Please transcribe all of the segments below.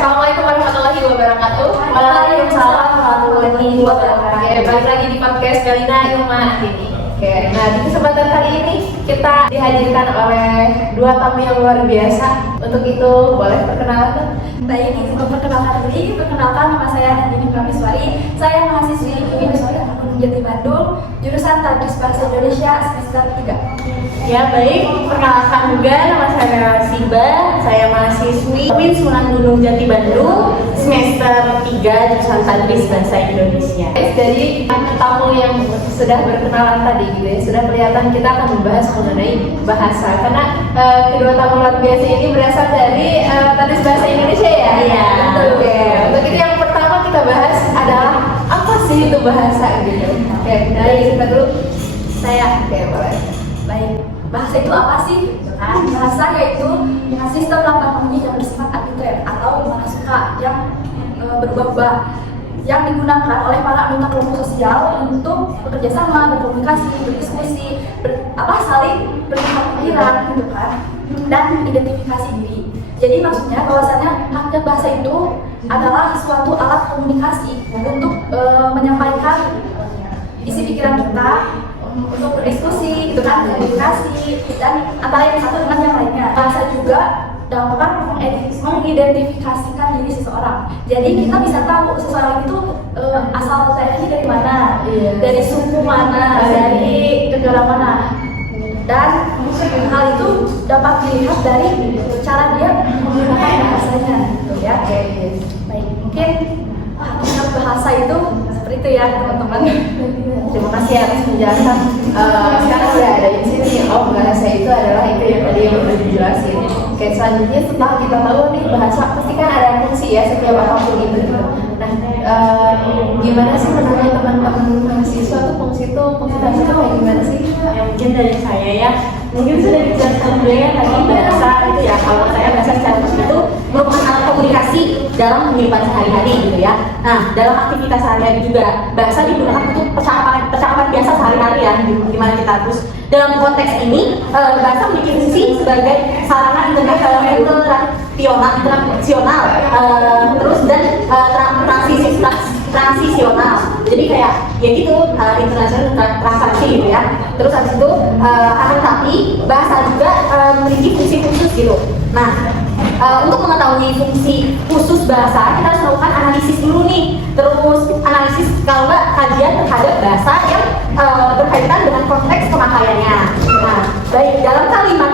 Assalamualaikum warahmatullahi wabarakatuh. Waalaikumsalam warahmatullahi wabarakatuh. Oke, balik lagi di podcast Galina Ilma ini. Oke, nah di kesempatan kali ini kita dihadirkan oleh dua tamu yang luar biasa. Untuk itu boleh perkenalan? Baik, untuk perkenalkan diri, perkenalkan nama saya Nandini Prameswari. Saya mahasiswi IPB Universitas Jati Bandung, jurusan Tadris Bahasa Indonesia semester 3. Ya baik, perkenalkan juga nama saya Siba, saya mahasiswi UIN Sunan Gunung Jati Bandung, semester 3 jurusan Tadris Bahasa Indonesia. Dari tamu yang sudah berkenalan tadi gitu ya, sudah kelihatan kita akan membahas mengenai bahasa karena kedua tamu luar biasa ini berasal dari Tadris Bahasa Indonesia ya? Iya. Oke, untuk itu yang pertama kita bahas adalah apa sih itu bahasa gitu. Oke, dari kita dulu. Saya, Oke, boleh. baik. Bahasa itu apa sih? Bahasa yaitu sistem lambang bunyi yang bersifat arbiter atau mana suka yang berubah-ubah yang digunakan oleh para anggota kelompok sosial untuk bekerja sama, berkomunikasi, berdiskusi, saling bertukar pikiran gitu kan, dan identifikasi diri. Jadi maksudnya bahwasanya hakikat bahasa itu adalah suatu alat komunikasi untuk menyampaikan isi pikiran kita, untuk berdiskusi, gitu kan, komunikasi, dan antara yang satu dengan yang lainnya. Bahasa juga dapat mengidentifikasikan diri seseorang. Jadi kita bisa tahu seseorang itu asal daerahnya dari mana, dari suku mana, dari negara mana. Dan hal itu dapat dilihat dari cara dia menggunakan bahasanya, gitu ya. Baik, mungkin hakikat bahasa itu seperti itu ya teman-teman. Terima kasih atas penjelasan. Sekarang udah ada di sini. Oh, bahasa itu adalah itu yang tadi yang udah dijelasin. Oke, selanjutnya setelah kita tahu nih bahasa pasti kan ada fungsi ya setiap apapun itu gitu. Nah, gimana sih menurut teman-teman mahasiswa tuh fungsi bahasa itu kayak gimana sih? Ya mungkin dari saya ya, mungkin sudah dijelaskan juga ya tadi bahasa itu ya. Kalau saya bahasa secara khusus itu merupakan alat komunikasi dalam kehidupan sehari-hari gitu ya. Nah, dalam aktivitas sehari-hari juga bahasa digunakan untuk percakapan biasa sehari-hari ya, gimana kita terus dalam konteks ini bahasa memiliki fungsi sebagai sarana internasional terus dan transisional. Jadi kayak ya gitu internasional transaksi gitu ya. Terus habis itu akan tapi bahasa juga memiliki fungsi khusus gitu. Nah, untuk mengetahui fungsi khusus bahasa kita harus melakukan analisis dulu nih. Terus analisis kalau nggak kajian terhadap bahasa yang berkaitan dengan konteks pemakaiannya. Nah, baik dalam kalimat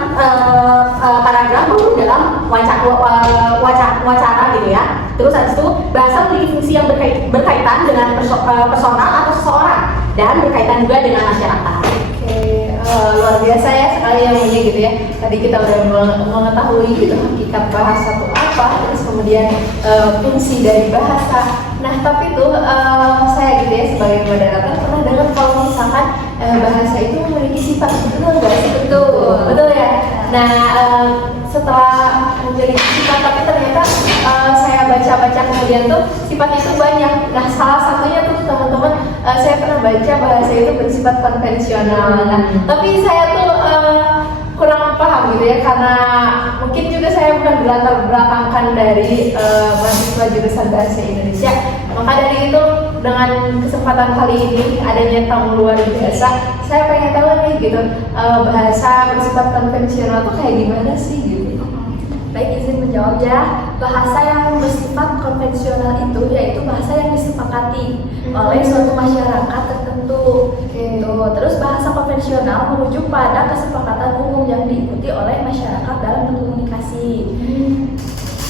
paragraf maupun dalam wawancara gitu ya. Terus habis itu bahasa memiliki fungsi yang berkaitan dengan personal atau seseorang dan berkaitan juga dengan masyarakat. Luar biasa ya sekali yang ini gitu ya. Tadi kita udah mengetahui gitu hakikat bahasa itu apa, terus kemudian fungsi dari bahasa. Nah tapi tuh saya gitu ya sebagai moderator pernah dengar kalau misalkan bahasa itu memiliki sifat, betul nggak sih? Betul ya. Nah setelah memiliki sifat tapi ternyata saya baca-baca kemudian tuh sifatnya itu banyak. Nah salah satunya tuh teman-teman saya pernah baca bahasa itu bersifat konvensional. Nah tapi saya tuh kurang paham gitu ya karena mungkin juga saya bukan berlatar belakangkan dari mahasiswa jurusan bahasa Indonesia. Maka dari itu dengan kesempatan kali ini adanya tamu luar biasa, saya pengen tahu nih gitu bahasa bersifat konvensional tuh kayak gimana sih gitu. Baik, izin menjawab ya. Bahasa yang bersifat konvensional itu yaitu bahasa yang disepakati oleh suatu masyarakat tertentu. Gitu. Terus bahasa konvensional merujuk pada kesepakatan umum yang diikuti oleh masyarakat dalam berkomunikasi.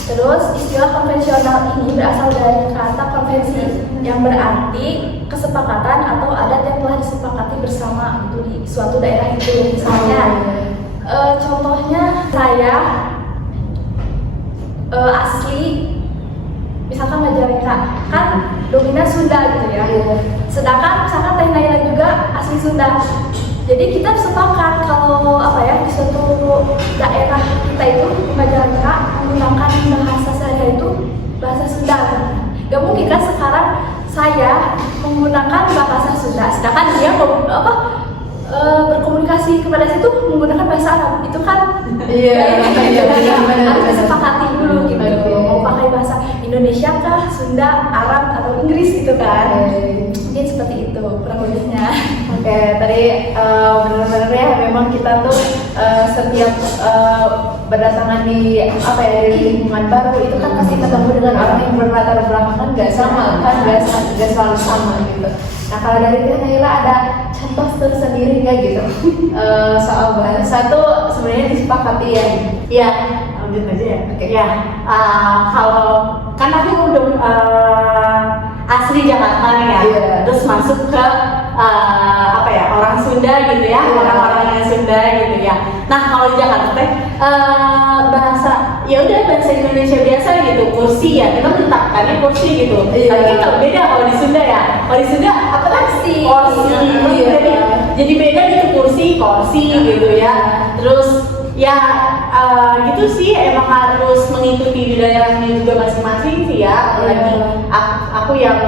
Terus istilah konvensional ini berasal dari kata konvensi yang berarti kesepakatan atau adat yang telah disepakati bersama gitu di suatu daerah itu. Misalnya, contohnya saya asli misalkan Majalengka kan dominan Sunda gitu ya. Sedangkan misalkan Teh Naila juga asli Sunda. Jadi kita sepakat kalau di suatu daerah kita itu Majalengka menggunakan bahasa saya itu bahasa Sunda. Gak mungkin kan sekarang saya menggunakan bahasa Sunda, sedangkan dia berkomunikasi kepada situ menggunakan bahasa Arab. Itu kan harus disepakati dulu gitu. Mau pakai bahasa Indonesia kah, Sunda, Arab atau Inggris gitu kan. Mungkin seperti itu kurang lebihnya. Oke, tadi benar-benar ya memang kita tuh setiap berdatangan di apa ya di lingkungan baru itu kan pasti ketemu dengan orang yang berlatar belakang nggak sama kan, nggak selalu sama gitu. Nah kalau dari Teh Naila ada contoh tersendiri nggak gitu soal bahasa tuh sebenarnya disepakati ya? Iya, lanjut aja ya. Oke. Ya, kalau kan aku udah asli Jakarta nih ya, Iya. terus masuk ke apa ya orang Sunda gitu ya, Iya. orang-orang yang Sunda gitu ya. Nah kalau di Jakarta teh bahasa ya udah bahasa Indonesia biasa gitu, kursi ya kita menetapkannya kursi gitu. Iya. Tapi kan kalau beda kalau di Sunda ya, kalau di Sunda apa Kursi. kursi, Iya. jadi beda gitu kursi gitu ya. Terus ya gitu sih emang harus mengikuti budayanya juga masing-masing sih ya. Apalagi aku yang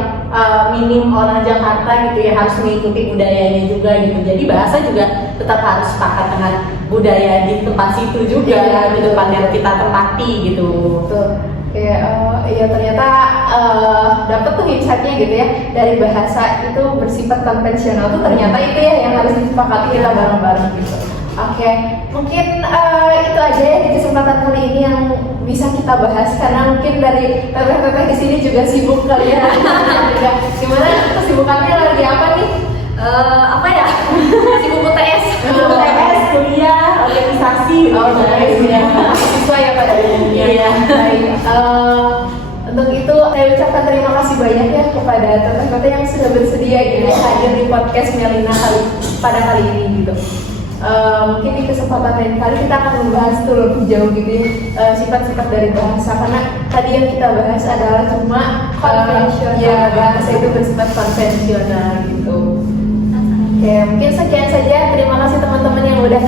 minim orang Jakarta gitu ya harus mengikuti budayanya juga gitu. Jadi bahasa juga tetap harus sepakat dengan budaya di tempat situ juga, Iya. di tempat yang kita tempati gitu. Betul. Kayak ya ternyata dapat tuh insight-nya gitu ya dari bahasa itu bersifat konvensional tuh ternyata itu ya yang harus disepakati kita bareng-bareng gitu. Oke, mungkin itu aja ya di kesempatan kali ini yang bisa kita bahas karena mungkin dari teteh-teteh di sini juga sibuk kali ya. Gimana kesibukannya lagi apa nih? Apa ya? Sibuk UTS. UTS, kuliah, organisasi, Oh, nice ya. Siswa ya pada umumnya. Iya. Baik. Untuk itu saya ucapkan terima kasih banyak ya kepada teteh-teteh yang sudah bersedia gitu hadir di podcast Melina pada kali ini gitu. Mungkin di kesempatan lain kali kita akan membahas tuh lebih jauh gitu ya, sifat-sifat dari bahasa karena tadi yang kita bahas adalah cuma Konvensional. ya bahasa itu bersifat konvensional gitu. Oke, mungkin sekian saja. Terima kasih teman-teman yang udah